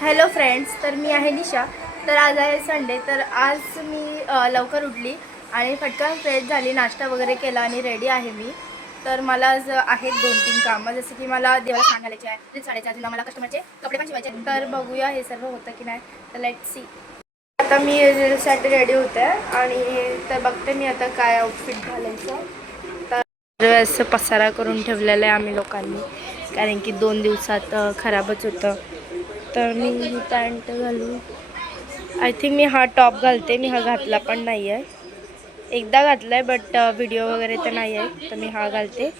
Hello friends, तर मी आहे निशा. तर आज आहे संडे. तर आज मी लवकर उठली आणि पटकन फ्रेश झाली, नाश्ता वगैरे केला आणि रेडी आहे मी. तर मला आज आहेत 2-3 कामं, जसं की मला देवाला छान घालायचे आहे, ड्रेस काढायचे आहे, मला कस्टमरचे कपडे पण शिवायचे. तर बघूया हे सर्व होतं की नाही. तर लेट्स सी. आता मी रीलसाठी रेडी होते आणि तर बघते मी आता काय आउटफिट घालायचं. तर असं पसारा करून ठेवलेलं आहे आम्ही लोकांनी, कारण की 2 दिवसात खराबच होतं. तर मी ही पॅन्ट घालू. आय थिंक मी हा टॉप घालते. मी हा घातला पण नाही आहे, एकदा घातला आहे बट व्हिडिओ वगैरे तर नाही आहे. तर मी हा घालते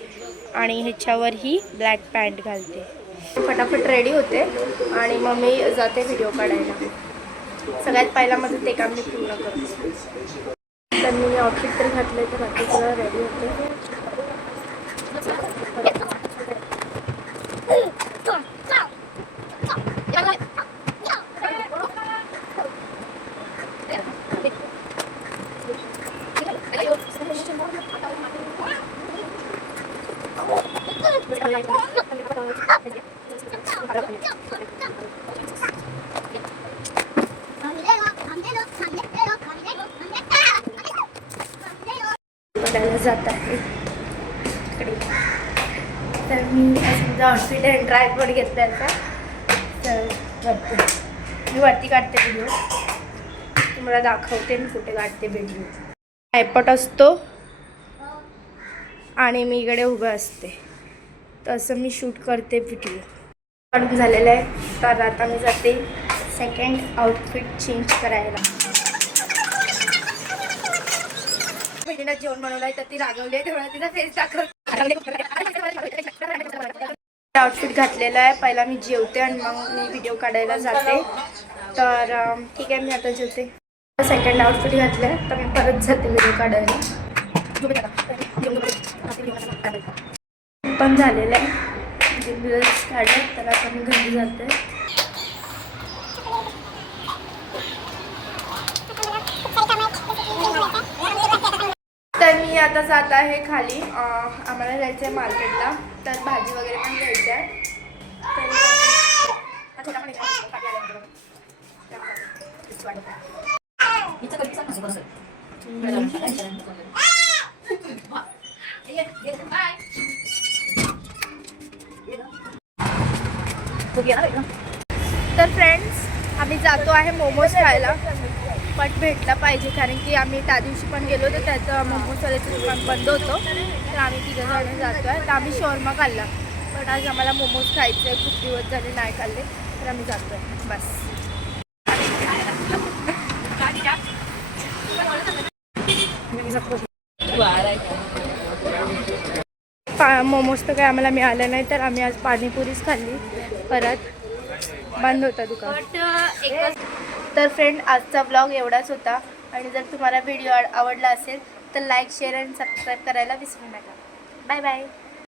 आणि ह्याच्यावर ही ब्लॅक पॅन्ट घालते. फटाफट रेडी होते आणि मग मी जाते व्हिडिओ काढायला. सगळ्यात पहिला माझं ते काम मी पूर्ण करते. तर मी आउटफिट तर घातलं तर बाकी सगळं रेडी होते. बघायला जात आहे इकडे. तर मी समजा आउटफिट आहे, ट्रायपॉड घेतला आता. तर मी वरती काढते व्हिडिओ, तुम्हाला दाखवते मी कुठे काढते व्हिडिओ. ट्रायपॉड असतो आणि मी इकडे उभं असते, तसं मी शूट करते व्हिडिओ. काढून झालेलं आहे. तर आता मी जाते सेकंड आउटफिट चेंज करायला. बहिणीला जेवण बनवलं आहे तर ती रागवली आहे, तेव्हा तिचा फेस दाखव. आउटफिट घातलेला आहे. पहिला मी जेवते आणि मग मी व्हिडिओ काढायला जाते. तर ठीक आहे, मी आता जेवते. सेकंड आउटफिट घातलं आहे तर मी परत जाते व्हिडिओ काढायला. पण झालेलं आहे, दिवस काढले. तर आता मी घरी जाते. तर मी आता जात आहे खाली. आम्हाला जायचं आहे मार्केटला, तर भाजी वगैरे पण घ्यायची आहे. तर फ्रेंड्स, आम्ही जातो आहे मोमोज खायला. पण भेटला पाहिजे, कारण की आम्ही त्या दिवशी पण गेलो तर त्याचं मोमोजवाल्याचं दुकान बंद होतं. तर आम्ही तिघंजण जातो आहे. तर आम्ही शॉर्मा खाल्ला, पण आज आम्हाला मोमोज खायचे आहे. खूप दिवस झाले नाही खाल्ले, तर आम्ही जातो आहे बस. मोमोज तर काय आम्हाला मिळालं नाही, तर आम्ही आज पाणीपुरीच खाल्ली. परत बंद होता दुकान. तर फ्रेंड, आजचा ब्लॉग एवढाच होता. आणि जर तुम्हाला व्हिडिओ आवडला असेल तर लाईक, शेअर आणि सबस्क्राईब करायला विसरू नका. Bye bye.